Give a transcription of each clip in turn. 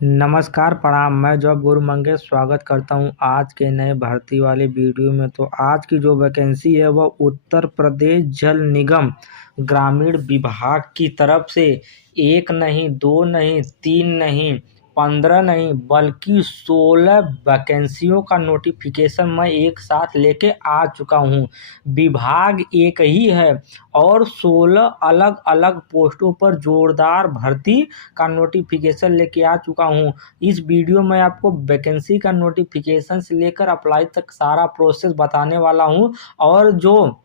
नमस्कार, प्रणाम। मैं जॉब गुरु मंगेश स्वागत करता हूं आज के नए भर्ती वाले वीडियो में। तो आज की जो वैकेंसी है वह उत्तर प्रदेश जल निगम ग्रामीण विभाग की तरफ से एक नहीं, दो नहीं, तीन नहीं, 15 नहीं बल्कि 16 वैकेंसियों का नोटिफिकेशन मैं एक साथ लेके आ चुका हूं। विभाग एक ही है और 16 अलग अलग पोस्टों पर जोरदार भर्ती का नोटिफिकेशन लेके आ चुका हूं। इस वीडियो में आपको वैकेंसी का नोटिफिकेशन से लेकर अप्लाई तक सारा प्रोसेस बताने वाला हूं और जो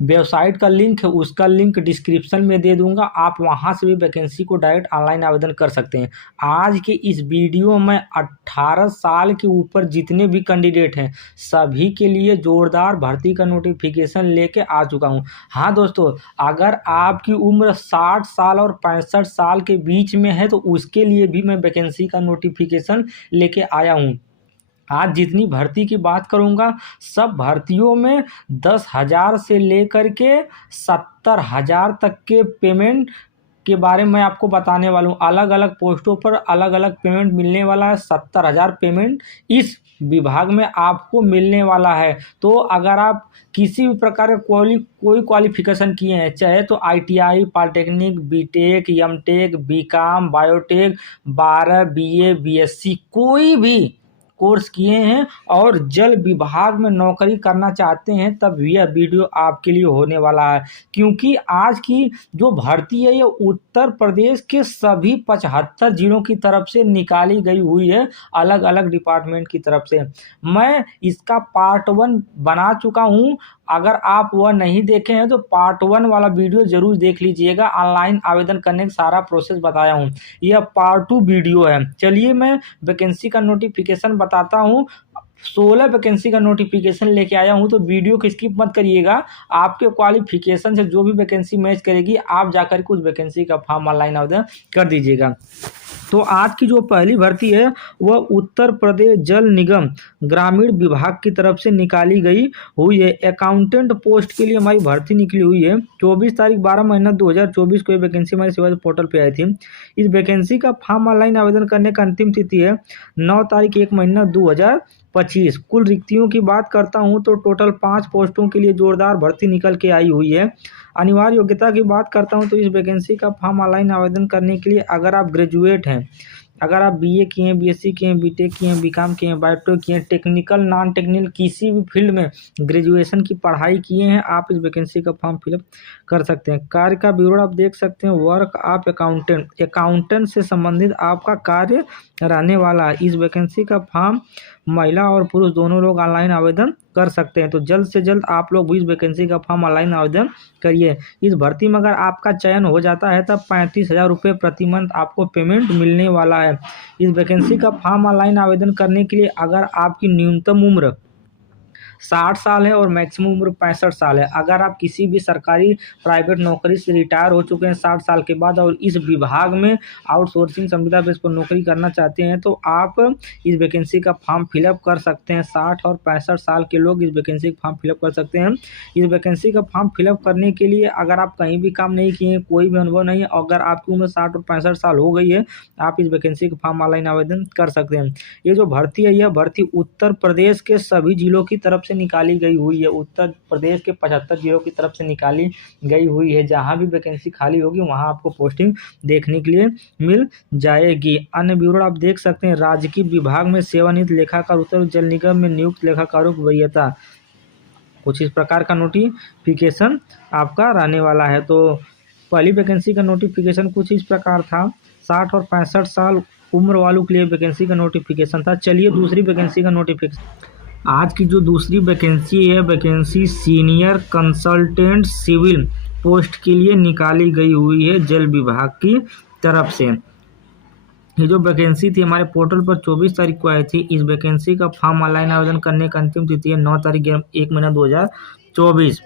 वेबसाइट का लिंक है उसका लिंक डिस्क्रिप्शन में दे दूंगा। आप वहां से भी वैकेंसी को डायरेक्ट ऑनलाइन आवेदन कर सकते हैं। आज के इस वीडियो में 18 साल के ऊपर जितने भी कैंडिडेट हैं सभी के लिए जोरदार भर्ती का नोटिफिकेशन लेके आ चुका हूं। हाँ दोस्तों, अगर आपकी उम्र 60 साल और 65 साल के बीच में है तो उसके लिए भी मैं वैकेंसी का नोटिफिकेशन लेके आया हूँ। आज जितनी भर्ती की बात करूंगा सब भर्तियों में 10,000 से लेकर के 70,000 तक के पेमेंट के बारे में आपको बताने वाला हूँ। अलग अलग पोस्टों पर अलग अलग पेमेंट मिलने वाला है। 70,000 पेमेंट इस विभाग में आपको मिलने वाला है। तो अगर आप किसी भी प्रकार का कोई क्वालिफिकेशन किए हैं, चाहे तो ITI, polytechnic, BTech, MTech, BCom, biotech, 12 BA, BSc कोई भी कोर्स किए हैं और जल विभाग में नौकरी करना चाहते हैं तब यह वीडियो आपके लिए होने वाला है। क्योंकि आज की जो भर्ती है ये उत्तर प्रदेश के सभी 75 जिलों की तरफ से निकाली गई हुई है, अलग अलग डिपार्टमेंट की तरफ से। मैं इसका पार्ट 1 बना चुका हूं। अगर आप वह नहीं देखे हैं तो पार्ट 1 वाला वीडियो जरूर देख लीजिएगा। ऑनलाइन आवेदन करने का सारा प्रोसेस बताया हूं। यह पार्ट 2 वीडियो है। चलिए मैं वैकेंसी का नोटिफिकेशन बताता हूं। 16 वैकेंसी का नोटिफिकेशन लेके आया हूं तो वीडियो को स्किप मत करिएगा। आपके क्वालिफिकेशन से जो भी वैकेंसी मैच करेगी आप जाकर के उस वैकेंसी का फॉर्म ऑनलाइन आवेदन कर दीजिएगा। तो आज की जो पहली भर्ती है वह उत्तर प्रदेश जल निगम ग्रामीण विभाग की तरफ से निकाली गई हुई है। अकाउंटेंट पोस्ट के लिए हमारी भर्ती निकली हुई है। 24 तारीख 12 महीना 2024 को ये वैकेंसी हमारी सेवा पोर्टल पे आई थी। इस वैकेंसी का फॉर्म ऑनलाइन आवेदन करने का अंतिम तिथि है 9 तारीख 1 महीना 2025। कुल रिक्तियों की बात करता हूं तो टोटल 5 पोस्टों के लिए जोरदार भर्ती निकल के आई हुई है। अनिवार्य योग्यता की बात करता हूं तो इस वैकेंसी का फॉर्म ऑनलाइन आवेदन करने के लिए अगर आप ग्रेजुएट हैं, अगर आप BA किए हैं, BSc किए हैं, बीटेक किए हैं, बीकॉम किए हैं, बायोटेक किए हैं, टेक्निकल नॉन टेक्निकल किसी भी फील्ड में ग्रेजुएशन की पढ़ाई किए हैं आप इस वैकेंसी का फॉर्म फिलअप कर सकते हैं। कार्य का विवरण आप देख सकते हैं। वर्क ऑफ अकाउंटेंट से संबंधित आपका कार्य रहने वाला है। इस वैकेंसी का फॉर्म महिला और पुरुष दोनों लोग ऑनलाइन आवेदन कर सकते हैं। तो जल्द से जल्द आप लोग भी इस वैकेंसी का फॉर्म ऑनलाइन आवेदन करिए। इस भर्ती में अगर आपका चयन हो जाता है तब 35,000 रुपये प्रति मंथ आपको पेमेंट मिलने वाला है। इस वैकेंसी का फॉर्म ऑनलाइन आवेदन करने के लिए अगर आपकी न्यूनतम उम्र 60 साल है और मैक्सिमम उम्र 65 साल है, अगर आप किसी भी सरकारी प्राइवेट नौकरी से रिटायर हो चुके हैं 60 साल के बाद और इस विभाग में आउटसोर्सिंग संविदा बेस पर नौकरी करना चाहते हैं तो आप इस वैकेंसी का फॉर्म फिलअप कर सकते हैं। 60 और 65 साल के लोग इस वैकेंसी का फॉर्म फिलअप कर सकते हैं। इस वैकेंसी का फॉर्म फिलअप करने के लिए अगर आप कहीं भी काम नहीं किए हैं, कोई भी अनुभव नहीं है, अगर आपकी उम्र 60 और 65 साल हो गई है आप इस वैकेंसी का फॉर्म ऑनलाइन आवेदन कर सकते हैं। ये जो भर्ती है यह भर्ती उत्तर प्रदेश के सभी जिलों की तरफ से निकाली गई हुई है। उत्तर प्रदेश के 75 जिलों की तरफ से निकाली गई हुई है। जहां भी वैकेंसी खाली होगी वहां आपको पोस्टिंग देखने के लिए मिल जाएगी। अन्य विवरण आप देख सकते हैं। राजकीय विभाग में सेवानिवृत्त लेखाकार उत्तर जल निगम में नियुक्त लेखाकारों की वरीयता, कुछ इस प्रकार का नोटिफिकेशन आपका रहने वाला है। तो पहली वैकेंसी का नोटिफिकेशन कुछ इस प्रकार था। 60 और 65 साल उम्र वालों के लिए वैकेंसी का नोटिफिकेशन था। चलिए दूसरी वैकेंसी का नोटिफिकेशन। आज की जो दूसरी वैकेंसी है vacancy senior consultant civil post के लिए निकाली गई हुई है जल विभाग की तरफ से। ये जो वैकेंसी थी हमारे पोर्टल पर 24 तारीख को आई थी। इस वैकेंसी का फॉर्म ऑनलाइन आवेदन करने का अंतिम तिथि है 9 तारीख 1 महीना 2024।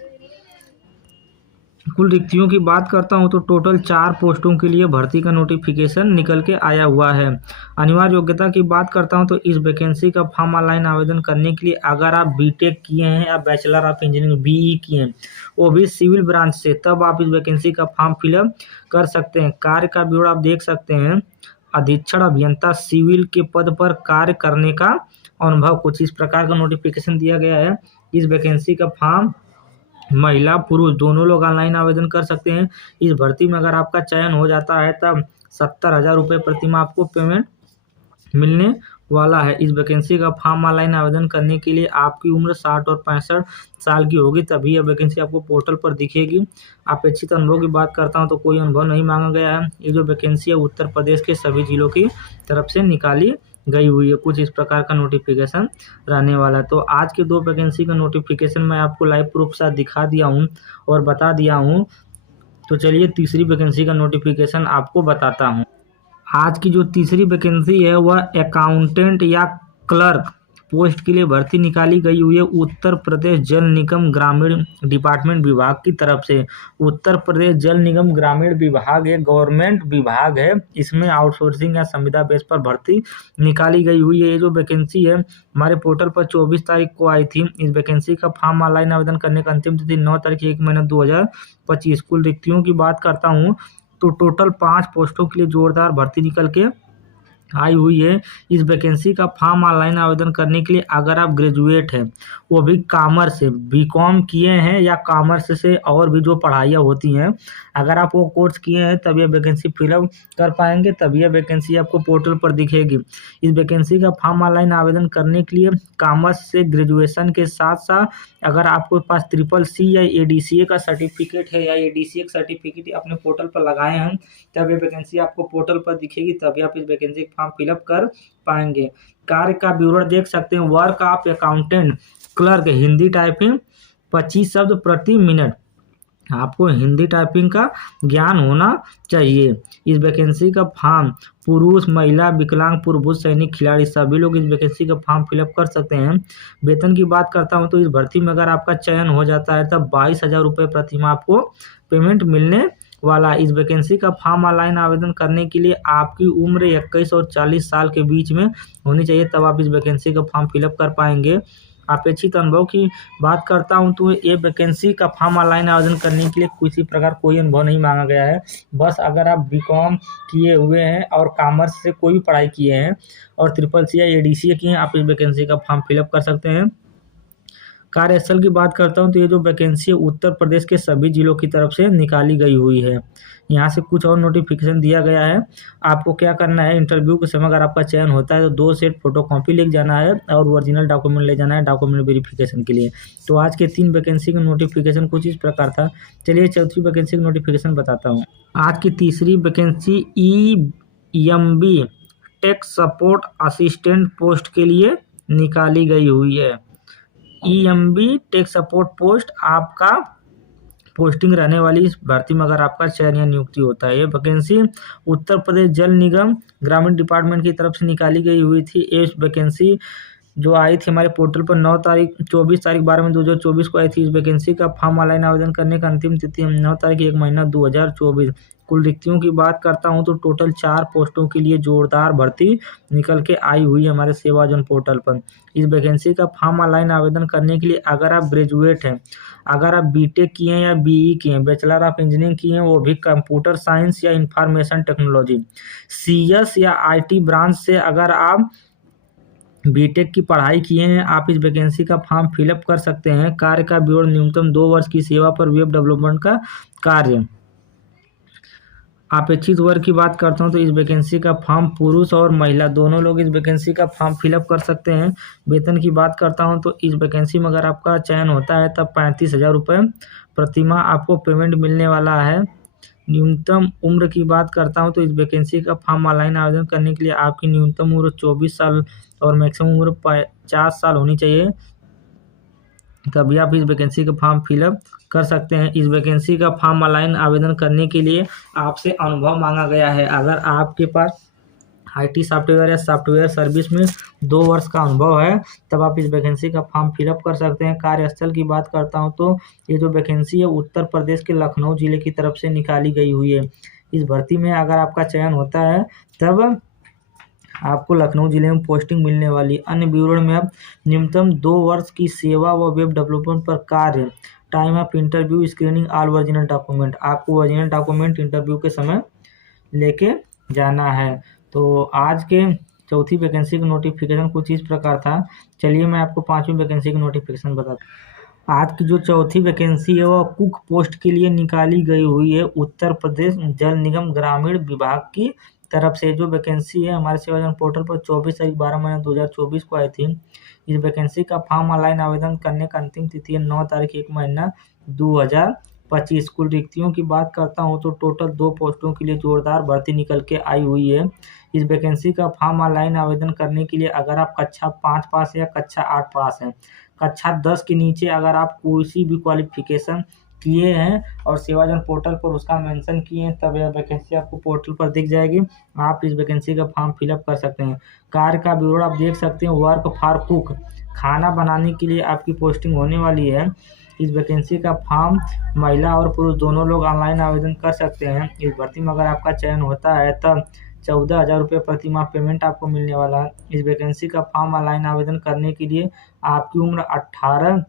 कुल रिक्तियों की बात करता हूं तो टोटल 4 पोस्टों के लिए भर्ती का नोटिफिकेशन निकल के आया हुआ है। अनिवार्य योग्यता की बात करता हूं तो इस वैकेंसी का फॉर्म ऑनलाइन आवेदन करने के लिए अगर आप बीटेक किए हैं या बैचलर ऑफ इंजीनियरिंग BE किए हैं वो भी सिविल ब्रांच से, तब आप इस वैकेंसी का फॉर्म फिलअप कर सकते हैं। कार्य का विवरण आप देख सकते हैं। अधीक्षण अभियंता सिविल के पद पर कार्य करने का अनुभव। कुछ इस प्रकार का नोटिफिकेशन दिया गया है। इस वैकेंसी का फॉर्म महिला पुरुष दोनों लोग ऑनलाइन आवेदन कर सकते हैं। इस भर्ती में अगर आपका चयन हो जाता है तब 70,000 रुपये प्रतिमाह आपको पेमेंट मिलने वाला है। इस वैकेंसी का फॉर्म ऑनलाइन आवेदन करने के लिए आपकी उम्र 60 और 65 साल की होगी, तभी यह वैकेंसी आपको पोर्टल पर दिखेगी। अपेक्षित अनुभव की बात करता हूं तो कोई अनुभव नहीं मांगा गया है। ये जो वैकेंसी है उत्तर प्रदेश के सभी जिलों की तरफ से निकाली गई हुई है। कुछ इस प्रकार का नोटिफिकेशन रहने वाला है। तो आज के 2 वैकेंसी का नोटिफिकेशन मैं आपको लाइव प्रूफ से दिखा दिया हूँ और बता दिया हूँ। तो चलिए तीसरी वैकेंसी का नोटिफिकेशन आपको बताता हूँ। आज की जो तीसरी वैकेंसी है वह अकाउंटेंट या क्लर्क पोस्ट के लिए भर्ती निकाली गई हुई है उत्तर प्रदेश जल निगम ग्रामीण डिपार्टमेंट विभाग की तरफ से। उत्तर प्रदेश जल निगम ग्रामीण विभाग एक गवर्नमेंट विभाग है। इसमें आउटसोर्सिंग या संविदा बेस पर भर्ती निकाली गई हुई है। ये जो वैकेंसी है हमारे पोर्टल पर 24 तारीख को आई थी। इस वैकेंसी का फॉर्म ऑनलाइन आवेदन करने का अंतिम तिथि 9 तारीख 1 महीना 2025। कुल रिक्तियों की बात करता हूँ तो टोटल 5 पोस्टों के लिए जोरदार भर्ती निकल के आई हुई है। इस वैकेंसी का फॉर्म ऑनलाइन आवेदन करने के लिए अगर आप ग्रेजुएट हैं, वो भी कॉमर्स से बीकॉम किए हैं या कॉमर्स से और भी जो पढ़ाइयाँ होती हैं, अगर आप वो कोर्स किए हैं तब यह वैकेंसी फिलअप कर पाएंगे, तब यह वैकेंसी आपको पोर्टल पर दिखेगी। इस वैकेंसी का फॉर्म ऑनलाइन आवेदन करने के लिए कॉमर्स से ग्रेजुएशन के साथ साथ अगर आपके पास CCC या ADCA का सर्टिफिकेट है या ADCA का सर्टिफिकेट अपने पोर्टल पर लगाए हैं तब ये वैकेंसी आपको पोर्टल पर दिखेगी, तभी आप इस वैकेंसी का फॉर्म फिलअप कर पाएंगे। कार्य का विवरण देख सकते हैं। Work of accountant clerk Hindi typing 25 शब्द प्रति मिनट। आपको हिंदी टाइपिंग का ज्ञान होना चाहिए। इस वैकेंसी का फॉर्म पुरुष महिला विकलांग पुरुष सैनिक खिलाड़ी सभी लोग इस वैकेंसी का फॉर्म फिलअप कर सकते हैं। वेतन की बात करता हूं तो इस भर्ती में अगर आपका चयन हो जाता है तब 22,000 रुपये प्रतिमाह आपको पेमेंट मिलने वाला। इस वैकेंसी का फॉर्म ऑनलाइन आवेदन करने के लिए आपकी उम्र 21 और 40 साल के बीच में होनी चाहिए, तब आप इस वैकेंसी का फॉर्म फिलअप कर पाएंगे। अपेक्षित अनुभव की बात करता हूं तो ये वैकेंसी का फॉर्म ऑनलाइन आवेदन करने के लिए किसी प्रकार कोई अनुभव नहीं मांगा गया है। बस अगर आप बीकॉम किए हुए हैं और कॉमर्स से कोई भी पढ़ाई किए हैं और CCC या ADCA किए हैं, आप इस वैकेंसी का फॉर्म फिलअप कर सकते हैं। कार्यस्थल की बात करता हूं तो ये जो वैकेंसी है उत्तर प्रदेश के सभी जिलों की तरफ से निकाली गई हुई है। यहाँ से कुछ और नोटिफिकेशन दिया गया है। आपको क्या करना है, इंटरव्यू के समय अगर आपका चयन होता है तो 2 सेट फोटोकॉपी लेके जाना है और ओरिजिनल डॉक्यूमेंट ले जाना है डॉक्यूमेंट वेरिफिकेशन के लिए। तो आज के 3 वैकेंसी का नोटिफिकेशन कुछ इस प्रकार था। चलिए चौथी वैकेंसी का नोटिफिकेशन बताता हूँ। आज की तीसरी vacancy EMB tech support assistant post के लिए निकाली गई हुई है। EMB टेक सपोर्ट पोस्ट आपका पोस्टिंग रहने वाली इस भर्ती में अगर आपका चयन या नियुक्ति होता है। ये वैकेंसी उत्तर प्रदेश जल निगम ग्रामीण डिपार्टमेंट की तरफ से निकाली गई हुई थी। ये वैकेंसी जो आई थी हमारे पोर्टल पर 24 तारीख 12 में 2024 को आई थी। इस वैकेंसी का फॉर्म ऑनलाइन आवेदन करने का अंतिम तिथि 9 तारीख 1 महीना 2024। कुल रिक्तियों की बात करता हूं तो टोटल 4 पोस्टों के लिए जोरदार भर्ती निकल के आई हुई है हमारे सेवा जोन पोर्टल पर। इस वैकेंसी का फॉर्म ऑनलाइन आवेदन करने के लिए अगर आप ग्रेजुएट हैं, अगर आप BTech किए हैं या BE किए हैं, बैचलर ऑफ इंजीनियरिंग किए हैं, वो भी कंप्यूटर साइंस या इंफॉर्मेशन टेक्नोलॉजी, CS या IT ब्रांच से अगर आप BTech की पढ़ाई किए हैं, आप इस वैकेंसी का फॉर्म फिलअप कर सकते हैं। कार्य का विवरण न्यूनतम 2 वर्ष की सेवा पर वेब डेवलपमेंट का कार्य। अपेक्षित वर्ग की बात करता हूं तो इस वैकेंसी का फॉर्म पुरुष और महिला दोनों लोग इस वैकेंसी का फॉर्म फिलअप कर सकते हैं। वेतन की बात करता हूं तो इस वैकेंसी में अगर आपका चयन होता है तब 35,000 रुपये प्रतिमाह आपको पेमेंट मिलने वाला है। न्यूनतम उम्र की बात करता हूं तो इस वैकेंसी का फॉर्म ऑनलाइन आवेदन करने के लिए आपकी न्यूनतम उम्र 24 साल और मैक्सिमम उम्र 50 साल होनी चाहिए, तभी आप इस वैकेंसी का फॉर्म फिलअप कर सकते हैं। इस वैकेंसी का फॉर्म ऑनलाइन आवेदन करने के लिए आपसे अनुभव मांगा गया है। अगर आपके पास IT सॉफ्टवेयर या सॉफ्टवेयर सर्विस में 2 वर्ष का अनुभव है तब आप इस वैकेंसी का फॉर्म फिलअप कर सकते हैं। कार्यस्थल की बात करता हूं तो ये जो वैकेंसी है उत्तर प्रदेश के लखनऊ जिले की तरफ से निकाली गई हुई है। इस भर्ती में अगर आपका चयन होता है तब आपको लखनऊ जिले में पोस्टिंग मिलने वाली। अन्य विवरण में अब न्यूनतम 2 वर्ष की सेवा व वेब डेवलपमेंट पर कार्य, time of interview, screening, all original document. आपको ओरिजिनल डॉक्यूमेंट इंटरव्यू के समय लेके जाना है। तो आज के चौथी वैकेंसी का नोटिफिकेशन कुछ इस प्रकार था। चलिए मैं आपको पांचवी वैकेंसी की नोटिफिकेशन बताता हूँ। आज की जो चौथी वैकेंसी है वह कुक पोस्ट के लिए निकाली गई हुई है उत्तर प्रदेश जल निगम ग्रामीण विभाग की तरफ से। जो वैकेंसी है हमारे सेवाजन पोर्टल पर 24 तारीख 12 महीना 2024 को आई थी। इस वैकेंसी का फॉर्म ऑनलाइन आवेदन करने का अंतिम तिथि है 9 तारीख 1 महीना 2025। कुल रिक्तियों की बात करता हूँ तो टोटल 2 पोस्टों के लिए जोरदार भर्ती निकल के आई हुई है। इस वैकेंसी का फॉर्म ऑनलाइन आवेदन करने के लिए अगर आप कक्षा 5 पास या कक्षा 8 पास हैं, कक्षा 10 के नीचे अगर आप कोई भी क्वालिफिकेशन किए हैं और सेवाजन पोर्टल पर उसका मेंशन किए हैं तब यह वैकेंसी आपको पोर्टल पर दिख जाएगी। आप इस वैकेंसी का फॉर्म फिलअप कर सकते हैं। कार्य का विवरण आप देख सकते हैं। वर्क फॉर कुक, खाना बनाने के लिए आपकी पोस्टिंग होने वाली है। इस वैकेंसी का फॉर्म महिला और पुरुष दोनों लोग ऑनलाइन आवेदन कर सकते हैं। इस भर्ती में अगर आपका चयन होता है तब 14,000 रुपये प्रति माह पेमेंट आपको मिलने वाला है। इस वैकेंसी का फॉर्म ऑनलाइन आवेदन करने के लिए आपकी उम्र 18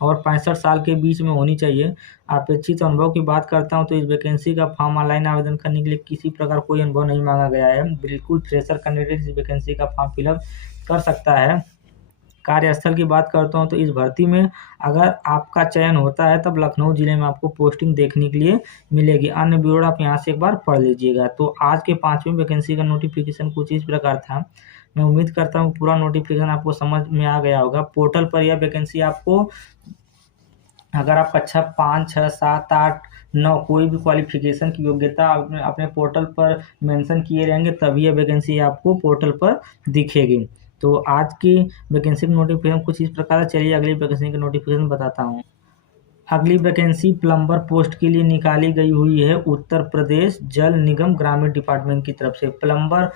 और 65 साल के बीच में होनी चाहिए। अपेक्षित अनुभव की बात करता हूं तो इस वैकेंसी का फॉर्म ऑनलाइन आवेदन करने के लिए किसी प्रकार कोई अनुभव नहीं मांगा गया है। बिल्कुल फ्रेशर कैंडिडेट इस वैकेंसी का फॉर्म फिलअप कर सकता है। कार्यस्थल की बात करता हूं तो इस भर्ती में अगर आपका चयन होता है तब लखनऊ जिले में आपको पोस्टिंग देखने के लिए मिलेगी। अन्य विवरण आप यहाँ से एक बार पढ़ लीजिएगा। तो आज के पांचवी वैकेंसी का नोटिफिकेशन कुछ इस प्रकार था। मैं उम्मीद करता हूँ पूरा नोटिफिकेशन आपको समझ में आ गया होगा। पोर्टल पर यह वैकेंसी आपको अगर आप कक्षा 5, 6, 7, 8, 9 कोई भी क्वालिफिकेशन की योग्यता अपने पोर्टल पर मेंशन किए रहेंगे तभी यह वैकेंसी आपको पोर्टल पर दिखेगी। तो आज की वैकेंसी का नोटिफिकेशन कुछ इस प्रकार है। चलिए अगली वैकेंसी का नोटिफिकेशन बताता हूँ। अगली वैकेंसी प्लम्बर पोस्ट के लिए निकाली गई हुई है उत्तर प्रदेश जल निगम ग्रामीण डिपार्टमेंट की तरफ से। प्लम्बर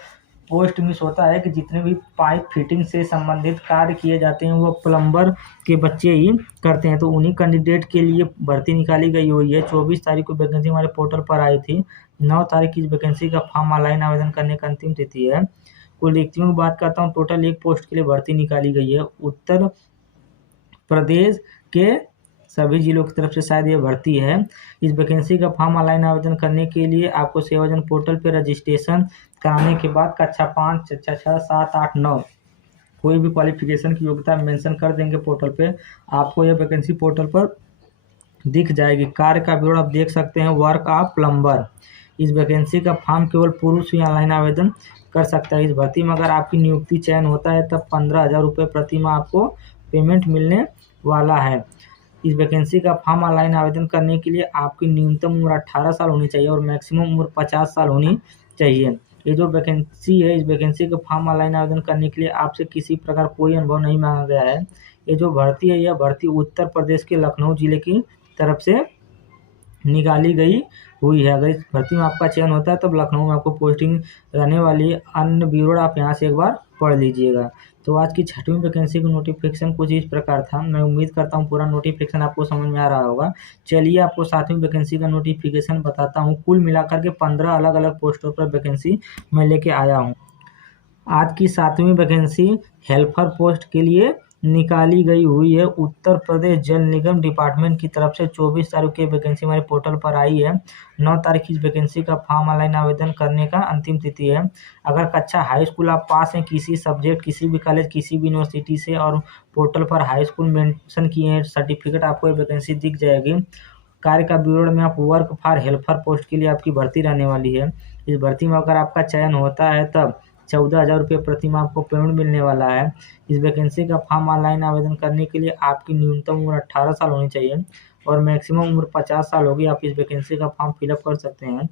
पोस्ट मीन्स होता है कि जितने भी पाइप फिटिंग से संबंधित कार्य किए जाते हैं वो प्लम्बर के बच्चे ही करते हैं। तो उन्हीं कैंडिडेट के लिए भर्ती निकाली गई हुई है। 24 तारीख को वैकेंसी हमारे पोर्टल पर आई थी। 9 तारीख की इस वैकेंसी का फॉर्म ऑनलाइन आवेदन करने का अंतिम तिथि है। कुल रिक्तियों की बात करता हूँ, टोटल 1 पोस्ट के लिए भर्ती निकाली गई है। उत्तर प्रदेश के सभी जिलों की तरफ से शायद ये भर्ती है। इस वैकेंसी का फॉर्म ऑनलाइन आवेदन करने के लिए आपको सेवाजन पोर्टल पर रजिस्ट्रेशन कराने के बाद कक्षा 5, 6, 7, 8, 9 कोई भी क्वालिफिकेशन की योग्यता मेंशन कर देंगे पोर्टल पे, आपको यह वैकेंसी पोर्टल पर दिख जाएगी। कार्य का विवरण आप देख सकते हैं। वर्क ऑफ प्लम्बर, इस वैकेंसी का फॉर्म केवल पुरुष ही ऑनलाइन आवेदन कर सकता है। इस भर्ती में अगर आपकी नियुक्ति चयन होता है तब 15,000 रुपये प्रति माह आपको पेमेंट मिलने वाला है। इस वैकेंसी का फॉर्म ऑनलाइन आवेदन करने के लिए आपकी न्यूनतम उम्र 18 साल होनी चाहिए और मैक्सिमम उम्र 50 साल होनी चाहिए। ये जो वैकेंसी है, इस वैकेंसी का फॉर्म ऑनलाइन आवेदन करने के लिए आपसे किसी प्रकार कोई अनुभव नहीं मांगा गया है। ये जो भर्ती है, यह भर्ती उत्तर प्रदेश के लखनऊ जिले की तरफ से निकाली गई हुई है। अगर इस भर्ती में आपका चयन होता है तब लखनऊ में आपको पोस्टिंग रहने वाली है। अन्य विवरण आप यहाँ से एक बार पढ़ लीजिएगा। तो आज की छठवीं वैकेंसी का नोटिफिकेशन कुछ इस प्रकार था। मैं उम्मीद करता हूँ पूरा नोटिफिकेशन आपको समझ में आ रहा होगा। चलिए आपको सातवीं वैकेंसी का नोटिफिकेशन बताता हूँ। कुल मिलाकर के 15 अलग अलग पोस्टों पर वैकेंसी मैं लेके आया हूँ। आज की सातवीं वैकेंसी हेल्पर पोस्ट के लिए निकाली गई हुई है उत्तर प्रदेश जल निगम डिपार्टमेंट की तरफ से। 24 तारीख की वैकेंसी हमारे पोर्टल पर आई है। 9 तारीख की इस वैकेंसी का फॉर्म ऑनलाइन आवेदन करने का अंतिम तिथि है। अगर कक्षा हाई स्कूल आप पास हैं किसी सब्जेक्ट, किसी भी कॉलेज, किसी भी यूनिवर्सिटी से और पोर्टल पर हाई स्कूल मेंशन किए हैं सर्टिफिकेट, आपको ये वैकेंसी दिख जाएगी। कार्य का विवरण में आप वर्क फॉर हेल्पर पोस्ट के लिए आपकी भर्ती रहने वाली है। इस भर्ती में अगर आपका चयन होता है तब 14,000 रुपये प्रति माह आपको पेमेंट मिलने वाला है। इस वैकेंसी का फॉर्म ऑनलाइन आवेदन करने के लिए आपकी न्यूनतम उम्र 18 साल होनी चाहिए और मैक्सिमम उम्र 50 साल होगी। आप इस वैकेंसी का फॉर्म फिलअप कर सकते हैं।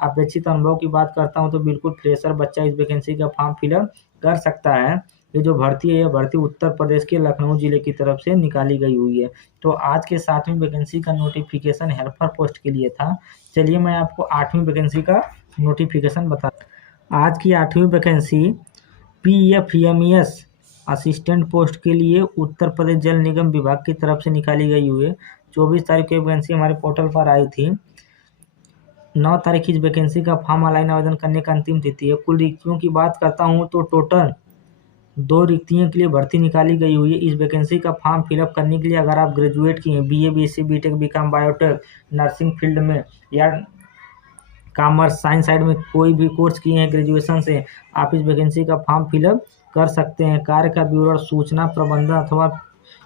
अपेक्षित अनुभव की बात करता हूं तो बिल्कुल फ्रेशर बच्चा इस वैकेंसी का फॉर्म फिलअप कर सकता है। ये जो भर्ती है, यह भर्ती उत्तर प्रदेश के लखनऊ जिले की तरफ से निकाली गई हुई है। तो आज के 7वीं वैकेंसी का नोटिफिकेशन हेल्पर पोस्ट के लिए था। चलिए मैं आपको 8वीं वैकेंसी का नोटिफिकेशन बता। आज की 8वीं वैकेंसी PFMES असिस्टेंट पोस्ट के लिए उत्तर प्रदेश जल निगम विभाग की तरफ से निकाली गई हुई है। 24 तारीख की वैकेंसी हमारे पोर्टल पर आई थी। 9 तारीख की इस वैकेंसी का फॉर्म ऑनलाइन आवेदन करने का अंतिम तिथि है। कुल रिक्तियों की बात करता हूँ तो टोटल 2 रिक्तियों के लिए भर्ती निकाली गई हुई है। इस वैकेंसी का फॉर्म फिलअप करने के लिए अगर आप ग्रेजुएट किए हैं, BA, BSc, BTech, BCom, biotech, nursing field में या कॉमर्स साइंस साइड में कोई भी कोर्स किए हैं ग्रेजुएशन से, आप इस वैकेंसी का फॉर्म फिलअप कर सकते हैं। कार्य का विवरण सूचना प्रबंधन अथवा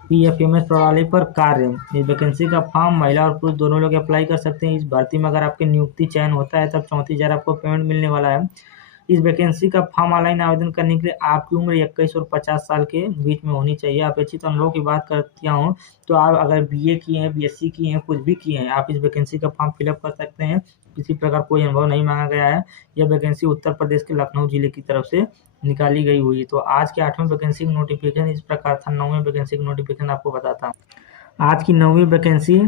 पीएफएमएस प्रणाली पर कार्य। इस वैकेंसी का फॉर्म महिला और पुरुष दोनों लोग अप्लाई कर सकते हैं। इस भर्ती में अगर आपकी नियुक्ति चयन होता है तब 34,000 आपको पेमेंट मिलने वाला है। इस वैकेंसी का फॉर्म ऑनलाइन आवेदन करने के लिए आपकी उम्र 21 और 50 साल के बीच में होनी चाहिए। अपेक्षित अनुभव की बात करती हूँ तो आप अगर बीए किए हैं, बीएससी किए हैं, कुछ भी किए हैं, आप इस वैकेंसी का फॉर्म फिलअप कर सकते हैं। किसी प्रकार कोई अनुभव नहीं मांगा गया है। यह वैकेंसी उत्तर प्रदेश के लखनऊ जिले की तरफ से निकाली गई हुई है। तो आज के 8वें वैकेंसी की नोटिफिकेशन इस प्रकार था। 9वें वैकेंसी की नोटिफिकेशन आपको बताता हूँ। आज की 9वीं vacancy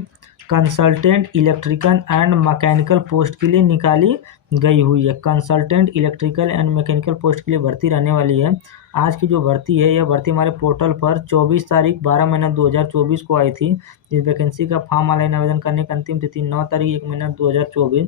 consultant electrical and mechanical post के लिए निकाली गई हुई है। Consultant electrical and mechanical post के लिए भर्ती रहने वाली है। आज की जो भर्ती है, यह भर्ती हमारे पोर्टल पर 24 तारीख 12 महीना 2024 को आई थी। इस वैकेंसी का फॉर्म ऑनलाइन आवेदन करने की अंतिम तिथि 9 तारीख 1 महीना 2024।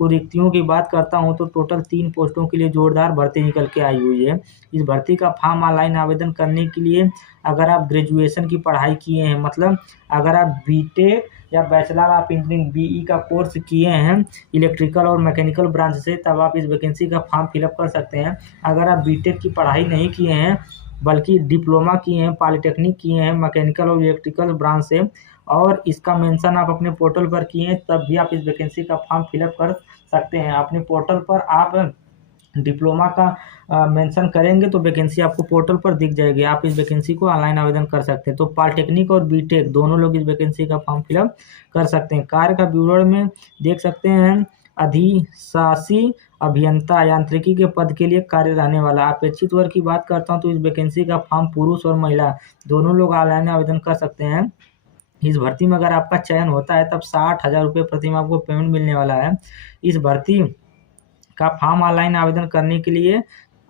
कुल रिक्तियों की बात करता हूं तो टोटल 3 पोस्टों के लिए जोरदार भर्ती निकल के आई हुई है। इस भर्ती का फॉर्म ऑनलाइन आवेदन करने के लिए अगर आप ग्रेजुएशन की पढ़ाई किए हैं, मतलब अगर आप बीटेक या बैचलर ऑफ इंजीनियरिंग बीई का कोर्स किए हैं इलेक्ट्रिकल और मैकेनिकल ब्रांच से, तब आप इस वैकेंसी का फॉर्म फिलअप कर सकते हैं। अगर आप बीटेक की पढ़ाई नहीं किए हैं बल्कि डिप्लोमा किए हैं, पॉलिटेक्निक किए हैं मैकेनिकल और इलेक्ट्रिकल ब्रांच से, और इसका मेंशन आप अपने पोर्टल पर किए हैं, तब भी आप इस वैकेंसी का फॉर्म फिलअप कर सकते हैं। अपने पोर्टल पर आप डिप्लोमा का मेंशन करेंगे तो वैकेंसी आपको पोर्टल पर दिख जाएगी। आप इस वैकेंसी को ऑनलाइन आवेदन कर सकते हैं। तो पॉलिटेक्निक और बीटेक दोनों लोग इस वैकेंसी का फॉर्म फिलअप कर सकते हैं। कार्य का विवरण में देख सकते हैं, अधिशासी अभियंता यांत्रिकी के पद के लिए कार्य रहने वाला। अपेक्षित वर्ग की बात करता हूं तो इस वैकेंसी का फॉर्म पुरुष और महिला दोनों लोग ऑनलाइन आवेदन कर सकते हैं। इस भर्ती में अगर आपका चयन होता है तब 60,000 रुपये प्रति माह आपको पेमेंट मिलने वाला है। इस भर्ती का फॉर्म ऑनलाइन आवेदन करने के लिए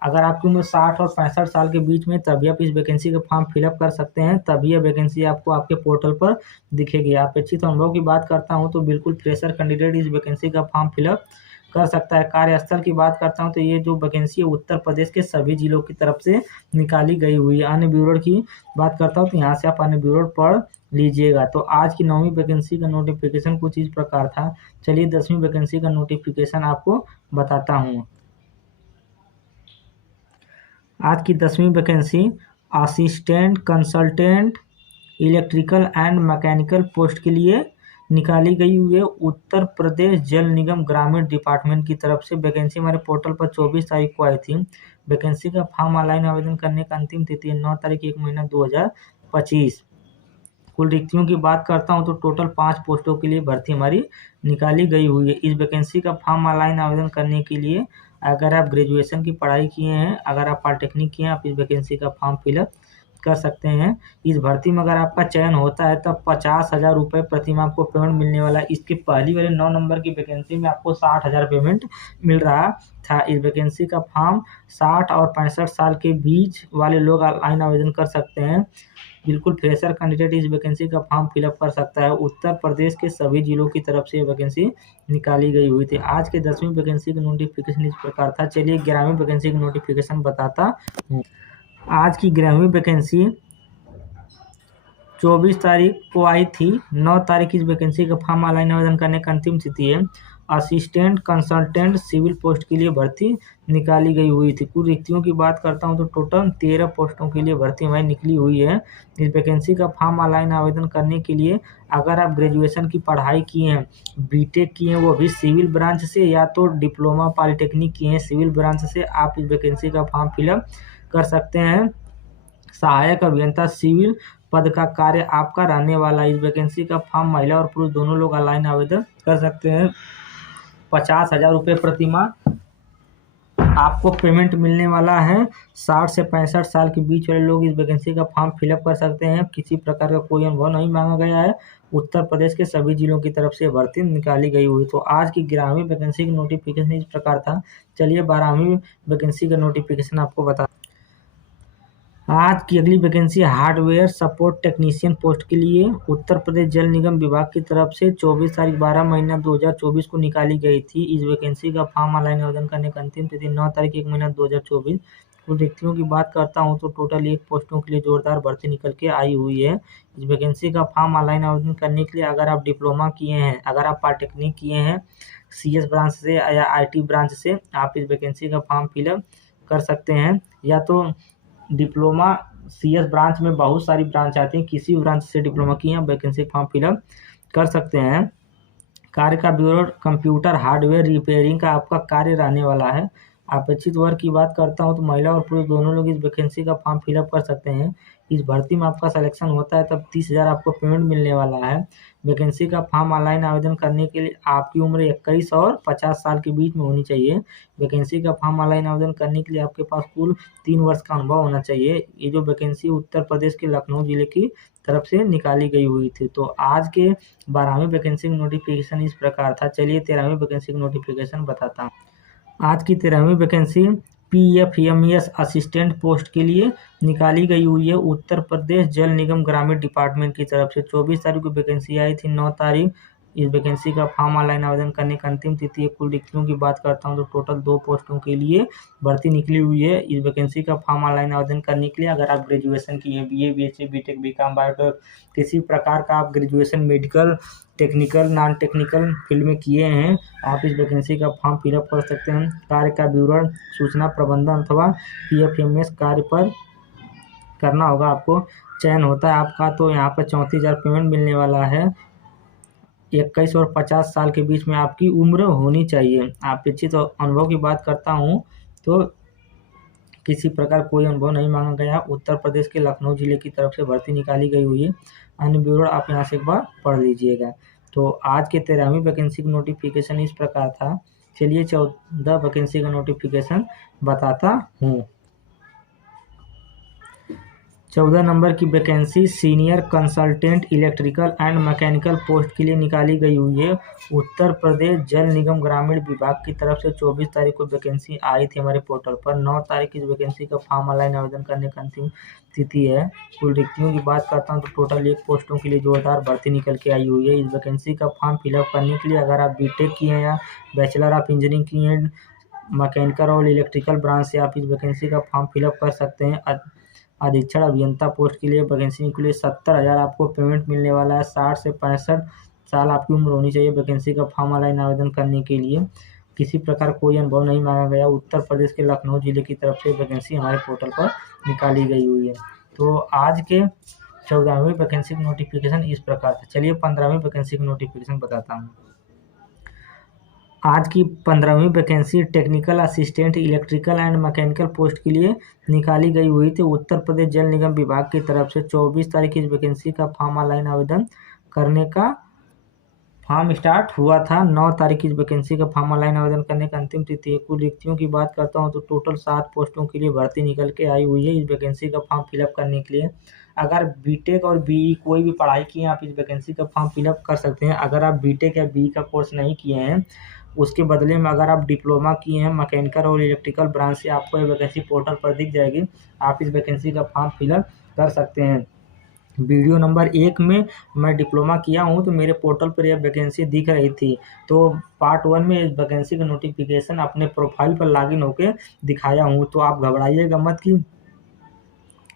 अगर आपकी उम्र 60 और 65 साल के बीच में, तभी आप इस वैकेंसी का फॉर्म फिलअप कर सकते हैं। तभी यह वैकेंसी आपको आपके पोर्टल पर दिखेगी। अपेक्षित अनुभव की बात करता हूं तो बिल्कुल फ्रेशर कैंडिडेट इस वैकेंसी का फॉर्म फिलअप कर सकता है। कार्यस्थल की बात करता हूं तो ये जो वैकेंसी है उत्तर प्रदेश के सभी जिलों की तरफ से निकाली गई हुई है। अन्य विवरण की बात करता हूं तो यहाँ से आप अन्य विवरण पढ़ लीजिएगा। तो आज की 9वीं वैकेंसी का नोटिफिकेशन कुछ इस प्रकार था। चलिए 10वीं वैकेंसी का नोटिफिकेशन आपको बताता हूँ। आज की 10वीं vacancy assistant consultant electrical and mechanical post के लिए निकाली गई हुई है। उत्तर प्रदेश जल निगम ग्रामीण डिपार्टमेंट की तरफ से वैकेंसी हमारे पोर्टल पर 24 तारीख को आई थी। वैकेंसी का फॉर्म ऑनलाइन आवेदन करने का अंतिम तिथि 9 तारीख 1 महीना 2025। कुल रिक्तियों की बात करता हूं तो टोटल 5 पोस्टों के लिए भर्ती हमारी निकाली गई हुई है। इस वैकेंसी का फॉर्म ऑनलाइन आवेदन करने के लिए अगर आप ग्रेजुएशन की पढ़ाई किए हैं, अगर आप पॉलिटेक्निक किए हैं, आप इस वैकेंसी का फॉर्म फिलअप कर सकते हैं। इस भर्ती में अगर आपका चयन होता है तब 50,000 रुपये प्रति माह आपको पेमेंट मिलने वाला है। इसके पहली वाले 9 नंबर की वैकेंसी में आपको 60,000 पेमेंट मिल रहा था। इस वैकेंसी का फॉर्म 60 और 65 साल के बीच वाले लोग ऑनलाइन आवेदन कर सकते हैं। बिल्कुल फ्रेशर कैंडिडेट इस वैकेंसी का फॉर्म फिलअप कर सकता है। उत्तर प्रदेश के सभी जिलों की तरफ से ये वैकेंसी निकाली गई हुई थी। आज के 10वीं वैकेंसी का नोटिफिकेशन इस प्रकार था। चलिए 11वीं वैकेंसी का नोटिफिकेशन बताता हूँ। आज की 11वीं वैकेंसी 24 तारीख को आई थी। 9 तारीख इस वैकेंसी का फॉर्म ऑनलाइन आवेदन करने का अंतिम तिथि है। असिस्टेंट कंसल्टेंट सिविल पोस्ट के लिए भर्ती निकाली गई हुई थी। कुल रिक्तियों की बात करता हूं तो टोटल 13 पोस्टों के लिए भर्ती हमारी निकली हुई है। इस वैकेंसी का फॉर्म ऑनलाइन आवेदन करने के लिए अगर आप ग्रेजुएशन की पढ़ाई किए हैं, बीटेक किए हैं वो भी सिविल ब्रांच से, या तो डिप्लोमा पॉलिटेक्निक किए हैं सिविल ब्रांच से, आप इस वैकेंसी का फॉर्म फिलअप कर सकते हैं। सहायक अभियंता सिविल पद का कार्य आपका रहने वाला। इस वैकेंसी का फॉर्म महिला और पुरुष दोनों लोग ऑनलाइन आवेदन कर सकते हैं। 50,000 रुपये प्रति माह आपको पेमेंट मिलने वाला है। 60 से 65 साल के बीच वाले लोग इस वैकेंसी का फॉर्म फिलअप कर सकते हैं। किसी प्रकार का कोई अनुभव नहीं मांगा गया है। उत्तर प्रदेश के सभी जिलों की तरफ से भर्ती निकाली गई हुई। तो आज की 11वीं वैकेंसी की नोटिफिकेशन इस प्रकार था। चलिए 12वीं वैकेंसी का नोटिफिकेशन आपको बता। आज की अगली vacancy hardware support technician post के लिए उत्तर प्रदेश जल निगम विभाग की तरफ से 24 तारीख 12 महीना 2024 को निकाली गई थी। इस वैकेंसी का फॉर्म ऑनलाइन आवेदन करने का अंतिम तिथि 9 तारीख 1 महीना 2024। कुल रिक्तियों की बात करता हूं तो टोटल 1 पोस्टों के लिए जोरदार भर्ती निकल के आई हुई है। इस वैकेंसी का फॉर्म ऑनलाइन आवेदन करने के लिए अगर आप डिप्लोमा किए हैं, अगर आप पॉलिटेक्निक किए हैं, CS ब्रांच से या IT ब्रांच से आप इस वैकेंसी का फॉर्म फिलअप कर सकते हैं, या तो डिप्लोमा CS ब्रांच में बहुत सारी ब्रांच आती हैं, किसी भी ब्रांच से डिप्लोमा किए हैं वैकेंसी फॉर्म फिलअप कर सकते हैं। कार्य का ब्यूरो कंप्यूटर हार्डवेयर रिपेयरिंग का आपका कार्य रहने वाला है। अपेक्षित वर्ग की बात करता हूँ तो महिला और पुरुष दोनों लोग इस वैकेंसी का फॉर्म फिलअप कर सकते हैं। इस भर्ती में आपका सिलेक्शन होता है तब 30,000 आपको पेमेंट मिलने वाला है। वैकेंसी का फॉर्म ऑनलाइन आवेदन करने के लिए आपकी उम्र 21 और 50 साल के बीच में होनी चाहिए। वैकेंसी का फॉर्म ऑनलाइन आवेदन करने के लिए आपके पास कुल 3 वर्ष का अनुभव होना चाहिए। ये जो वैकेंसी उत्तर प्रदेश के लखनऊ जिले की तरफ से निकाली गई हुई थी। तो आज के 12वीं वैकेंसी नोटिफिकेशन इस प्रकार था। चलिए 13वीं वैकेंसी की नोटिफिकेशन बताता हूँ। आज की 13वीं वैकेंसी PFMES असिस्टेंट पोस्ट के लिए निकाली गई हुई है उत्तर प्रदेश जल निगम ग्रामीण डिपार्टमेंट की तरफ से। 24 तारीख को वैकेंसी आई थी। 9 तारीख इस वैकेंसी का फॉर्म ऑनलाइन आवेदन करने की अंतिम तिथि है। कुल रिक्तियों की बात करता हूँ तो टोटल 2 पोस्टों के लिए भर्ती निकली हुई है। इस वैकेंसी का फॉर्म ऑनलाइन आवेदन करने के लिए अगर आप ग्रेजुएशन किए BA BSc BTech BCom biotech किसी प्रकार का आप graduation medical technical non technical field में किए हैं, आप इस वैकेंसी का फॉर्म फिलअप कर सकते हैं। कार्य का विवरण सूचना प्रबंधन अथवा PFMES कार्य पर करना होगा आपको। चयन होता है आपका तो यहाँ पर 34,000 पेमेंट मिलने वाला है। 21 और 50 साल के बीच में आपकी उम्र होनी चाहिए। अपेक्षित अनुभव की बात करता हूँ तो किसी प्रकार कोई अनुभव नहीं मांगा गया। उत्तर प्रदेश के लखनऊ जिले की तरफ से भर्ती निकाली गई हुई है। अन्य विवरण आप यहाँ से एक बार पढ़ लीजिएगा। तो आज के 13वीं वैकेंसी की नोटिफिकेशन इस प्रकार था। चलिए 14 वैकेंसी का नोटिफिकेशन बताता हूँ। 14 नंबर की vacancy senior consultant electrical and mechanical post के लिए निकाली गई हुई है। उत्तर प्रदेश जल निगम ग्रामीण विभाग की तरफ से 24 तारीख को वैकेंसी आई थी हमारे पोर्टल पर। 9 तारीख इस वैकेंसी का फॉर्म ऑनलाइन आवेदन करने का अंतिम तिथि है। कुल रिक्तियों की बात करता हूँ तो टोटल 1 पोस्टों के लिए जोरदार भर्ती निकल के आई हुई है। इस वैकेंसी का फॉर्म फिलअप करने के लिए अगर आप BTech किए हैं या बैचलर ऑफ इंजीनियरिंग किए हैं मैकेनिकल और इलेक्ट्रिकल ब्रांच से, आप इस वैकेंसी का फॉर्म फिलअप कर सकते हैं। अधीक्षण अभियंता पोस्ट के लिए वैकेंसी निकली 70,000 आपको पेमेंट मिलने वाला है। 60 से 65 साल आपकी उम्र होनी चाहिए वैकेंसी का फॉर्म ऑनलाइन आवेदन करने के लिए। किसी प्रकार कोई अनुभव नहीं मांगा गया। उत्तर प्रदेश के लखनऊ जिले की तरफ से वैकेंसी हमारे पोर्टल पर निकाली गई हुई है। तो आज के 14वीं वैकेंसी की नोटिफिकेशन इस प्रकार था। चलिए 15वीं वैकेंसी की नोटिफिकेशन बताता हूँ। आज की 15वीं vacancy technical assistant electrical and mechanical post के लिए निकाली गई हुई थी उत्तर प्रदेश जल निगम विभाग की तरफ से। 24 तारीख की इस वैकेंसी का फॉर्म ऑनलाइन आवेदन करने का फॉर्म स्टार्ट हुआ था। 9 तारीख की इस वैकेंसी का फॉर्म ऑनलाइन आवेदन करने का अंतिम तिथि है। कुल रिक्तियों की बात करता हूँ तो टोटल 7 पोस्टों के लिए भर्ती निकल के आई हुई है। इस वैकेंसी का फॉर्म फिलअप करने के लिए अगर BTech और BE कोई भी पढ़ाई किए आप इस वैकेंसी का फॉर्म फिलअप कर सकते हैं। अगर आप BTech या BE का कोर्स नहीं किए हैं, उसके बदले में अगर आप डिप्लोमा किए हैं मैकेनिकल और इलेक्ट्रिकल ब्रांच से, आपको ये वैकेंसी पोर्टल पर दिख जाएगी। आप इस वैकेंसी का फॉर्म फिलअप कर सकते हैं। वीडियो नंबर 1 में मैं डिप्लोमा किया हूँ तो मेरे पोर्टल पर यह वैकेंसी दिख रही थी। तो पार्ट 1 में इस वैकेंसी का नोटिफिकेशन अपने प्रोफाइल पर लॉगिन होकर दिखाया हूँ। तो आप घबराइएगा मत कि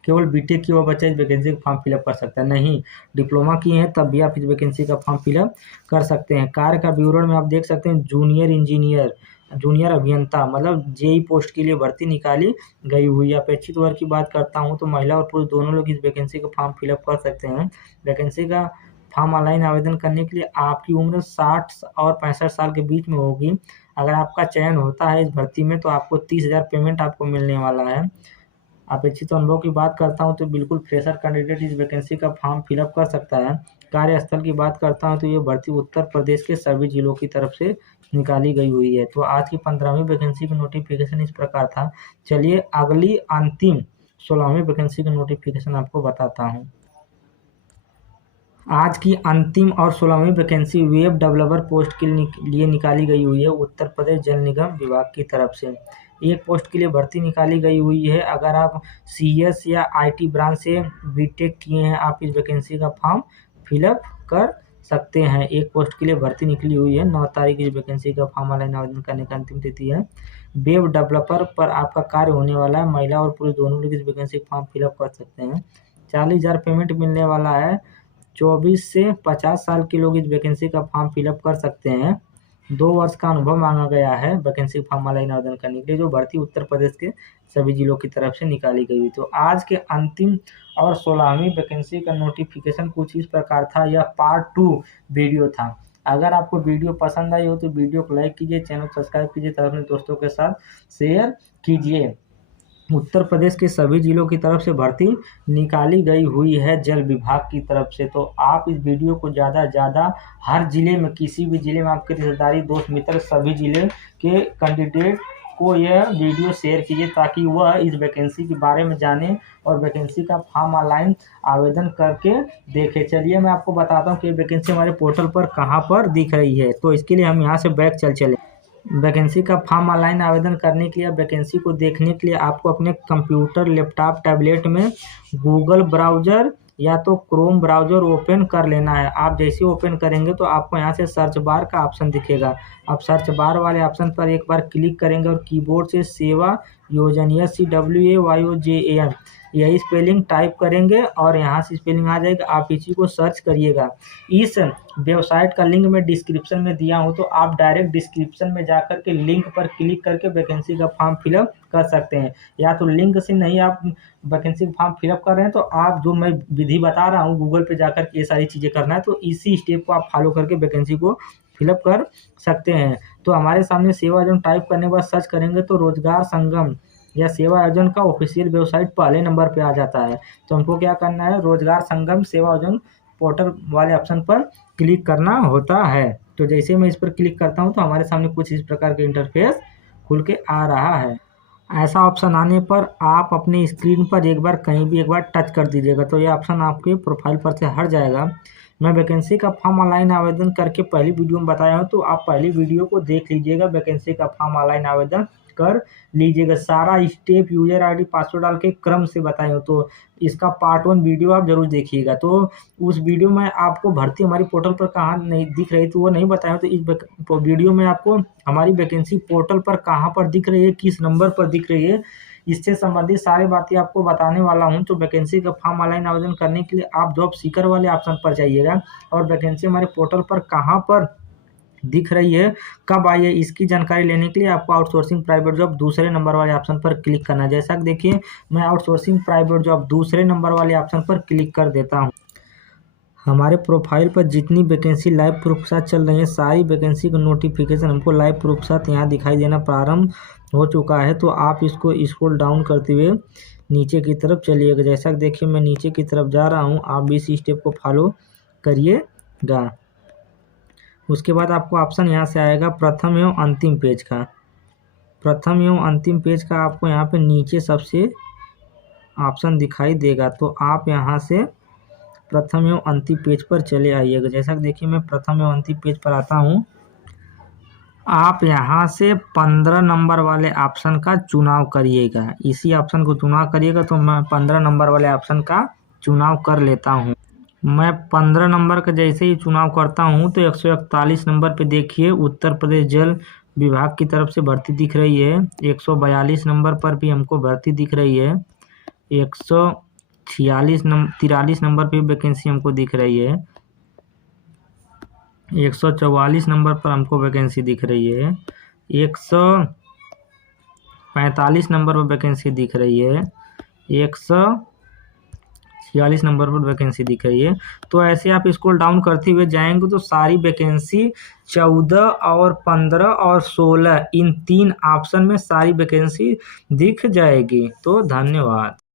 केवल BTech की वो बच्चा इस वैकेंसी का फॉर्म फिलअप कर सकता है। नहीं, डिप्लोमा किए हैं तब भी आप इस वैकेंसी का फॉर्म फिलअप कर सकते हैं। कार्य का विवरण में आप देख सकते हैं जूनियर इंजीनियर जूनियर अभियंता मतलब JEE पोस्ट के लिए भर्ती निकाली गई हुई है। अपेक्षित वर्ग की बात करता हूँ तो महिला और पुरुष दोनों लोग इस वैकेंसी का फॉर्म फिलअप कर सकते हैं। वैकेंसी का फॉर्म ऑनलाइन आवेदन करने के लिए आपकी उम्र 60 और 65 साल के बीच में होगी। अगर आपका चयन होता है इस भर्ती में तो आपको 30,000 पेमेंट आपको मिलने वाला है। अपेक्षित अनुभव की बात करता हूं तो बिल्कुल फ्रेशर कैंडिडेट इस वैकेंसी का फॉर्म फिलअप कर सकता है। कार्यस्थल की बात करता हूं तो ये भर्ती उत्तर प्रदेश के सभी जिलों की तरफ से निकाली गई हुई है। तो आज की 15वीं वैकेंसी की नोटिफिकेशन इस प्रकार था। चलिए अगली अंतिम 16वीं वैकेंसी की नोटिफिकेशन आपको बताता हूँ। आज की अंतिम और 16वीं वैकेंसी वेब डेवलपर पोस्ट के लिए निकाली गई हुई है उत्तर प्रदेश जल निगम विभाग की तरफ से। एक पोस्ट के लिए भर्ती निकाली गई हुई है। अगर आप CS या IT ब्रांच से BTech किए हैं, आप इस वैकेंसी का फॉर्म फिलअप कर सकते हैं। एक पोस्ट के लिए भर्ती निकली हुई है। 9 तारीख इस वैकेंसी का फॉर्म ऑनलाइन आवेदन करने का अंतिम तिथि है। वेब डेवलपर पर आपका कार्य होने वाला है। महिला और पुरुष दोनों लोग इस वैकेंसी का फॉर्म फिलअप कर सकते हैं। 40,000 पेमेंट मिलने वाला है। 24 से 50 साल के लोग इस वैकेंसी का फॉर्म फिलअप कर सकते हैं। 2 वर्ष का अनुभव मांगा गया है वैकेंसी फॉर्म ऑनलाइन आवेदन करने के लिए, जो भर्ती उत्तर प्रदेश के सभी जिलों की तरफ से निकाली गई हुई। तो आज के अंतिम और 16वीं वैकेंसी का नोटिफिकेशन कुछ इस प्रकार था। यह पार्ट 2 वीडियो था। अगर आपको वीडियो पसंद आई हो तो वीडियो को लाइक कीजिए, चैनल को सब्सक्राइब कीजिए तथा अपने दोस्तों के साथ शेयर कीजिए। उत्तर प्रदेश के सभी जिलों की तरफ से भर्ती निकाली गई हुई है जल विभाग की तरफ से। तो आप इस वीडियो को ज़्यादा से ज़्यादा हर जिले में, किसी भी जिले में आपके रिश्तेदारी, दोस्त मित्र, सभी जिले के कैंडिडेट को यह वीडियो शेयर कीजिए ताकि वह इस वैकेंसी के बारे में जाने और वैकेंसी का फॉर्म ऑनलाइन आवेदन करके देखे। चलिए मैं आपको बताता हूँ कि ये वैकेंसी हमारे पोर्टल पर कहाँ पर दिख रही है। तो इसके लिए हम यहाँ से बैक चले। वैकेंसी का फॉर्म ऑनलाइन आवेदन करने के लिए, वैकेंसी को देखने के लिए आपको अपने कंप्यूटर, लैपटॉप, टैबलेट में गूगल ब्राउज़र या तो क्रोम ब्राउज़र ओपन कर लेना है। आप जैसे ओपन करेंगे तो आपको यहाँ से सर्च बार का ऑप्शन दिखेगा। आप सर्च बार वाले ऑप्शन पर एक बार क्लिक करेंगे और कीबोर्ड से सेवा योजन SEWAYOJAN यही स्पेलिंग टाइप करेंगे और यहाँ से स्पेलिंग आ जाएगा। आप इसी को सर्च करिएगा। इस वेबसाइट का लिंक मैं डिस्क्रिप्शन में दिया हूँ, तो आप डायरेक्ट डिस्क्रिप्शन में जाकर के लिंक पर क्लिक करके वैकेंसी का फॉर्म फिलअप कर सकते हैं। या तो लिंक से नहीं आप वैकेंसी का फॉर्म फिलअप कर रहे हैं तो आप जो मैं विधि बता रहा हूँ गूगल पे जाकर के ये सारी चीज़ें करना है, तो इसी स्टेप को आप फॉलो करके वैकेंसी को फिलअप कर सकते हैं। तो हमारे सामने सेवा योजना टाइप करने के बाद सर्च करेंगे तो रोजगार संगम या सेवा योजना का ऑफिशियल वेबसाइट पहले नंबर पे आ जाता है। तो हमको क्या करना है, रोजगार संगम सेवा योजना पोर्टल वाले ऑप्शन पर क्लिक करना होता है। तो जैसे मैं इस पर क्लिक करता हूं तो हमारे सामने कुछ इस प्रकार के इंटरफेस खुल के आ रहा है। ऐसा ऑप्शन आने पर आप अपने स्क्रीन पर एक बार कहीं भी एक बार टच कर दीजिएगा तो ये ऑप्शन आपके प्रोफाइल पर से हट जाएगा। मैं वैकेंसी का फॉर्म ऑनलाइन आवेदन करके पहली वीडियो में बताया हूँ, तो आप पहली वीडियो को देख लीजिएगा। वैकेंसी का फॉर्म ऑनलाइन आवेदन कर लीजिएगा। सारा स्टेप यूजर आईडी पासवर्ड डाल के क्रम से बताया हूँ, तो इसका पार्ट 1 वीडियो आप जरूर देखिएगा। तो उस वीडियो में आपको भर्ती हमारी पोर्टल पर कहाँ नहीं दिख रही तो वो नहीं बताया, तो इस वीडियो में आपको हमारी वैकेंसी पोर्टल पर कहाँ पर दिख रही है, किस नंबर पर दिख रही है, इससे संबंधित सारी बातें आपको बताने वाला हूं। तो वैकेंसी का फॉर्म ऑनलाइन आवेदन करने के लिए आप जॉब सीकर वाले ऑप्शन पर जाइएगा और वैकेंसी हमारे पोर्टल पर कहां पर दिख रही है, कब आई है, इसकी जानकारी लेने के लिए आपको आउटसोर्सिंग प्राइवेट जॉब दूसरे नंबर वाले ऑप्शन पर क्लिक करना है। जैसा कि देखिए मैं आउटसोर्सिंग प्राइवेट जॉब दूसरे नंबर वाले ऑप्शन पर क्लिक कर देता हूँ। हमारे प्रोफाइल पर जितनी वैकेंसी लाइव प्रूफ के साथ चल रही है, सारी वैकेंसी का नोटिफिकेशन हमको लाइव प्रूफ के साथ यहाँ दिखाई देना प्रारंभ हो चुका है। तो आप इसको स्क्रॉल डाउन करते हुए नीचे की तरफ चलिएगा। जैसा कि देखिए मैं नीचे की तरफ जा रहा हूँ, आप भी इसी स्टेप को फॉलो करिएगा। उसके बाद आपको ऑप्शन यहाँ से आएगा प्रथम एवं अंतिम पेज का। प्रथम एवं अंतिम पेज का आपको यहाँ पे नीचे सबसे ऑप्शन दिखाई देगा, तो आप यहाँ से प्रथम एवं अंतिम पेज पर चले आइएगा। जैसा कि देखिए मैं प्रथम एवं अंतिम पेज पर आता हूँ। आप यहाँ से 15 नंबर वाले ऑप्शन का चुनाव करिएगा। इसी ऑप्शन को चुनाव करिएगा, तो मैं 15 नंबर वाले ऑप्शन का चुनाव कर लेता हूँ। मैं 15 नंबर का जैसे ही चुनाव करता हूँ तो 141 नंबर पे देखिए उत्तर प्रदेश जल विभाग की तरफ से भर्ती दिख रही है। 142 नंबर पर भी हमको भर्ती दिख रही है। 143 नंबर पे वैकेंसी हमको दिख रही है। 144 नंबर पर हमको वैकेंसी दिख रही है। 145 नंबर पर वैकेंसी दिख रही है। 146 नंबर पर वैकेंसी दिख रही है। तो ऐसे आप स्क्रॉल डाउन करते हुए जाएंगे तो सारी वैकेंसी 14 और 15 और 16 इन 3 ऑप्शन में सारी वैकेंसी दिख जाएगी। तो धन्यवाद।